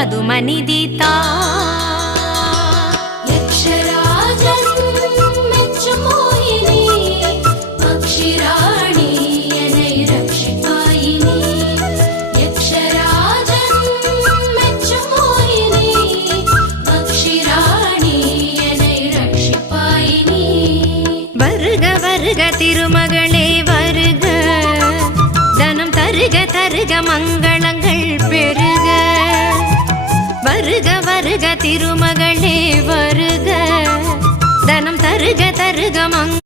மதுமனிதிதா திருமகளே வருக, தனம் தருக தருக மங்களங்கள் பெருக. வருக வருக திருமகளே வருக, தனம் தருக தருக மங்களங்கள்